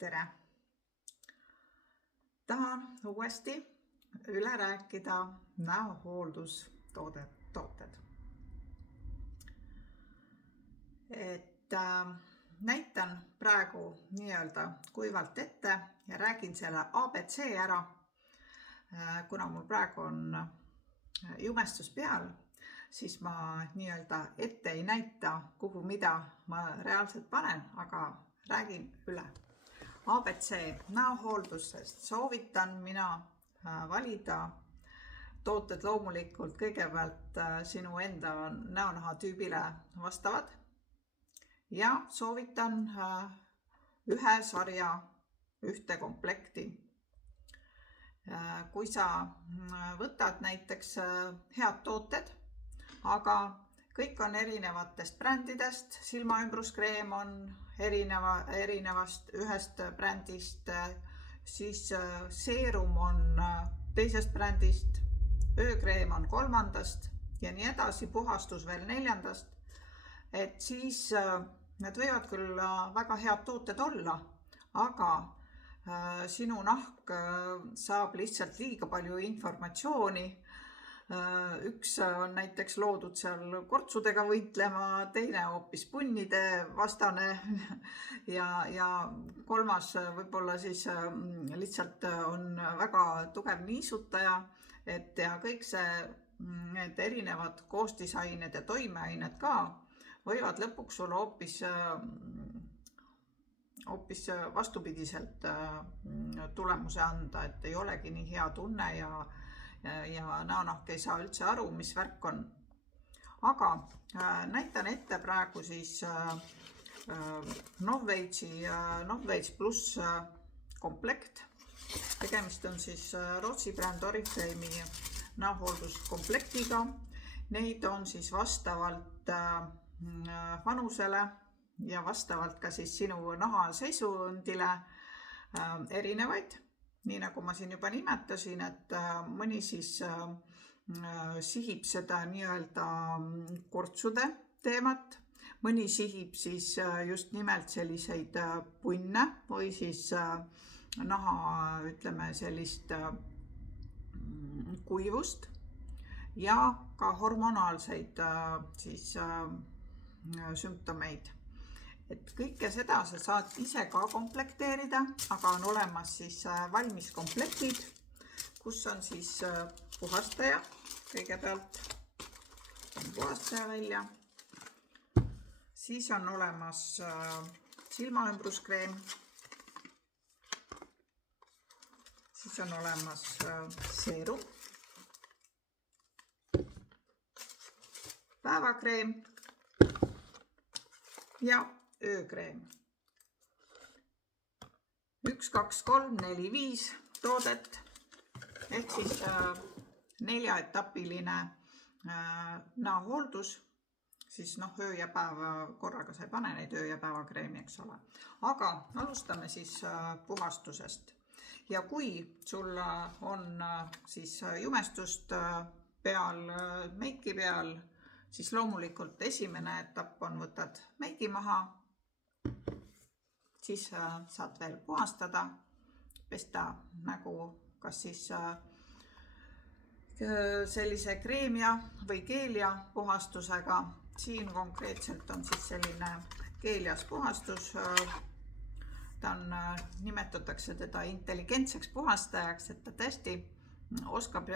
Tere! Tahan uuesti üle rääkida näohooldustooted. Näitan praegu nii-öelda kuivalt ette ja räägin selle ABC ära. Kuna mul praegu on jumestus peal, siis ma nii-öelda ette ei näita, kuhu mida ma reaalselt panen, aga räägin üle. ABC näohooldusest soovitan mina valida tooted loomulikult kõigepealt sinu enda näonahatüübile vastavad ja soovitan ühe sarja, ühte komplekti. Kui sa võtad näiteks head tooted, aga kõik on erinevatest brändidest, silmaümbruskreem on erinevast ühest brändist, siis seerum on teisest brändist, öökreem on kolmandast ja nii edasi, puhastus veel neljandast. Et siis need võivad küll väga head tooted olla, aga sinu nahk saab lihtsalt liiga palju informatsiooni. Üks on näiteks loodud seal kortsudega võitlema, teine hoopis punnide vastane ja kolmas võib-olla siis lihtsalt on väga tugev niisutaja, ja kõik need erinevad koostisained ja toimeained ka võivad lõpuks sulle hoopis vastupidiselt tulemuse anda, et ei olegi nii hea tunne ja näonahk ei saa üldse aru, mis värk on. Aga näitan ette praegu siis Novage'i pluss komplekt. Tegemist on siis Rootsi bränd Oriflame'i näohoolduskomplektiga. Neid on siis vastavalt vanusele ja vastavalt ka siis sinu naha seisundile erinevaid. Nii nagu ma siin juba nimetasin, et mõni siis sihib seda nii-öelda kortsude teemat, mõni sihib siis just nimelt selliseid punne või siis naha, ütleme sellist kuivust ja ka hormonaalseid siis sümptomeid. Et kõike seda sa saad ise ka komplekteerida, aga on olemas siis valmis komplektid, kus on siis puhastaja. Kõigepealt on puhastaja välja. Siis on olemas silmaümbruskreem. Siis on olemas seerum. Päevakreem ja öökreem. 1, 2, 3, 4, 5 toodet ehk siis 4-etapiline näohooldus, siis öö ja päeva korraga sa ei pane neid öö ja päevakreemi, eks ole. Aga alustame siis puhastusest. Ja kui sul on siis jumestust peal, meiki peal, siis loomulikult esimene etapp on võtad meigi maha. Siis saad veel puhastada, pesta nägu kas siis sellise kreemia või keelia puhastusega. Siin konkreetselt on siis selline keelias puhastus. Nimetatakse teda intelligentseks puhastajaks, et ta tõesti oskab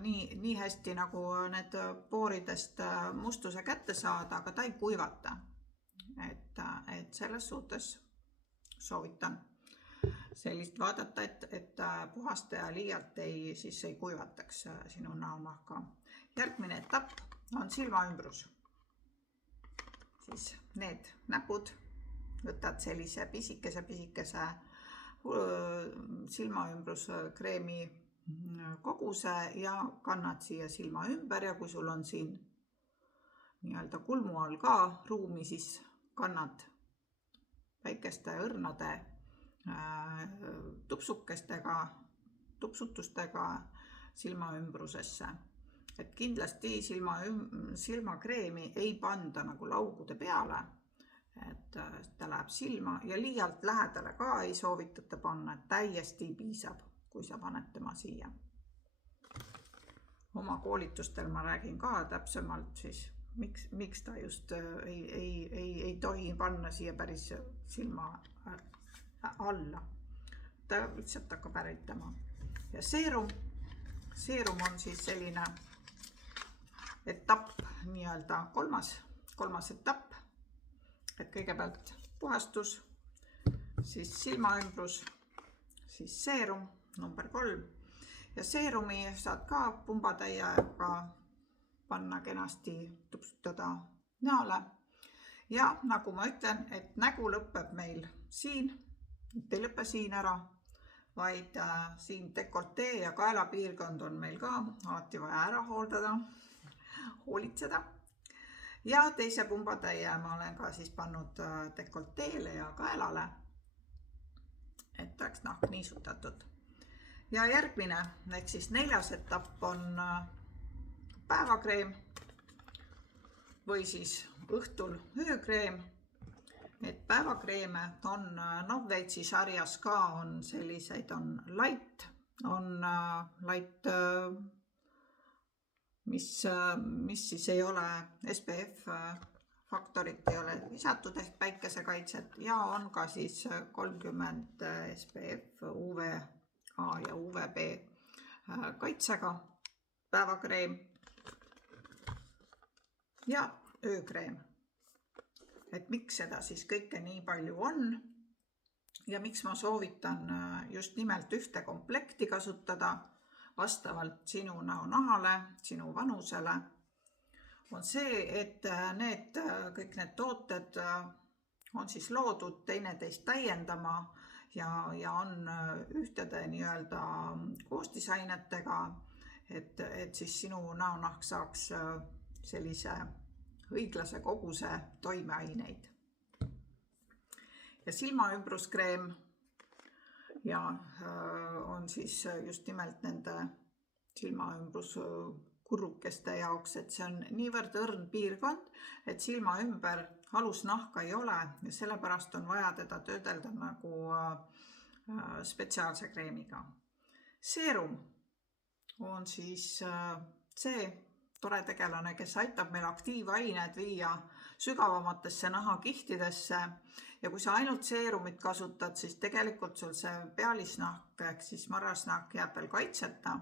nii hästi nagu need pooridest mustuse kätte saada, aga ta ei kuivata. Et selles suhtes soovitan sellist vaadata, et puhastaja liialt ei kuivataks sinu näonahka. Järgmine etapp on silmaümbrus. Siis need näpud võtad sellise pisikese silmaümbruskreemi koguse ja kannad siia silma ümber ja kui sul on siin nii-öelda kulmu all ka ruumi, siis kannad väikeste õrnade tupsutustega silmaümbrusesse. Et kindlasti silmakreemi ei panda nagu laugude peale, et ta läheb silma ja liialt lähedale ka ei soovitata panna, täiesti piisab, kui sa paned tema siia. Oma koolitustel ma räägin ka täpsemalt siis, miks ta just ei tohi panna siia päris silma alla. Ta lihtsalt hakkab ärritama. Ja seerum on siis selline etapp, nii-öelda kolmas etapp, et kõigepealt puhastus, siis silmaümbrus, siis seerum number 3 ja seerumi saad ka pumbatäiega panna kenasti, tupsutada näole ja nagu ma ütlen, et nägu lõpeb meil siin, ei lõpe siin ära, vaid siin dekoltee ja kaelapiirkond on meil ka alati vaja ära hooldada, hoolitseda. Ja teise pumbatäie ma olen ka siis pannud dekolteele ja kaelale, et oleks nahk niisutatud. Ja järgmine, ehk siis 4. etapp on päevakreem või siis õhtul öökreem. Et päevakreeme on Novveitsi sarjas ka on selliseid, on light, mis siis ei ole SPF faktorit ei ole lisatud ehk päikesekaitset ja on ka siis 30 SPF UVA ja UVB kaitsega päevakreem ja öökreem. Et miks seda siis kõike nii palju on ja miks ma soovitan just nimelt ühte komplekti kasutada vastavalt sinu näonahale, sinu vanusele, on see, et kõik need tooted on siis loodud teineteist täiendama ja on ühtede nii-öelda koostisainetega, et siis sinu näonahk saaks sellise õiglase koguse toimeaineid. Ja silmaümbruskreem ja on siis just nimelt nende silmaümbruskurrukeste jaoks, et see on niivõrd õrn piirkond, et silma ümber alusnahka ei ole ja sellepärast on vaja teda töödelda nagu spetsiaalse kreemiga. Seerum on siis see tore tegelane, kes aitab meil aktiivained viia sügavamatesse nahakihtidesse ja kui sa ainult seerumit kasutad, siis tegelikult sul see pealisnahk ehk siis marrasnahk jääb veel kaitseta.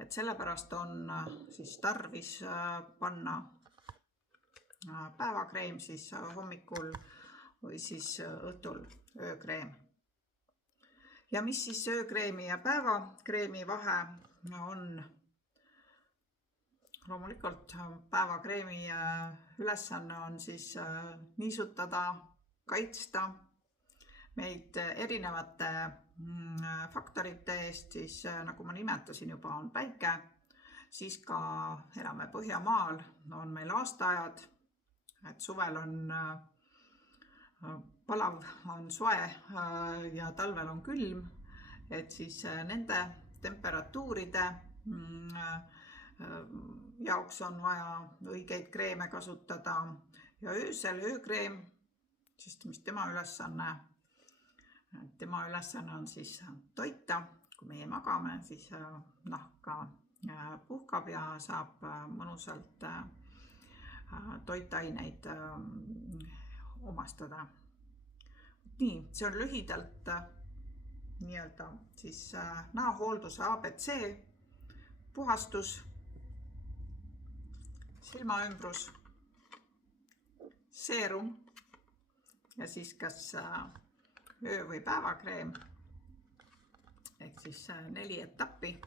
Et sellepärast on siis tarvis panna päevakreem siis hommikul või siis õhtul öökreem. Ja mis siis öökreemi ja päevakreemi vahe on? Loomulikult päevakreemi ülesanne on siis niisutada, kaitsta meid erinevate faktorite eest, siis nagu ma nimetasin juba, on päike, siis ka elame Põhjamaal, on meil aastaajad, et suvel on palav, on soe ja talvel on külm, et siis nende temperatuuride jaoks on vaja õigeid kreeme kasutada ja öösel öökreem, sest mis tema ülesanne on siis toita, kui meie magame, siis nahka puhkab ja saab mõnusalt toitaineid omastada. Nii, see on lühidalt nii-öelda siis näohoolduse ABC, puhastus, silmaümbrus, seerum ja siis kas öö- või päevakreem ehk siis 4 etappi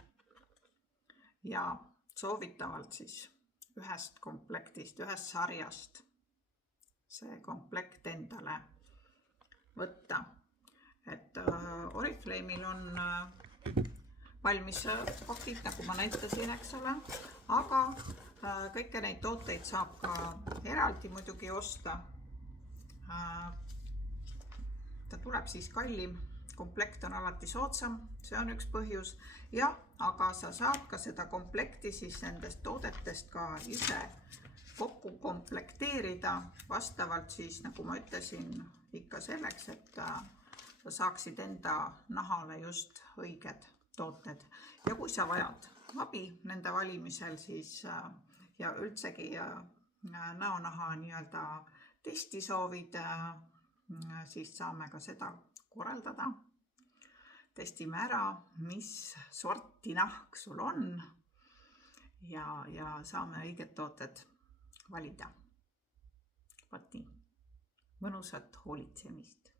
ja soovitavalt siis ühest komplektist, ühest sarjast see komplekt endale võtta. Et Oriflame'il on valmis pakid, nagu ma näitasin, eks ole, aga kõike neid tooteid saab ka eraldi muidugi osta. Ta tuleb siis kallim, komplekt on alati soodsam, see on üks põhjus ja aga sa saad ka seda komplekti siis nendest toodetest ka ise kokku komplekteerida vastavalt siis, nagu ma ütlesin, ikka selleks, et sa saaksid enda nahale just õiged tooted. Ja kui sa vajad abi nende valimisel, siis ja üldsegi näonaha nii-öelda testi soovid, siis saame ka seda korraldada. Testime ära, mis sorti nahk sul on ja saame õiged tooted valida. Vot nii. Mõnusat hoolitsemist.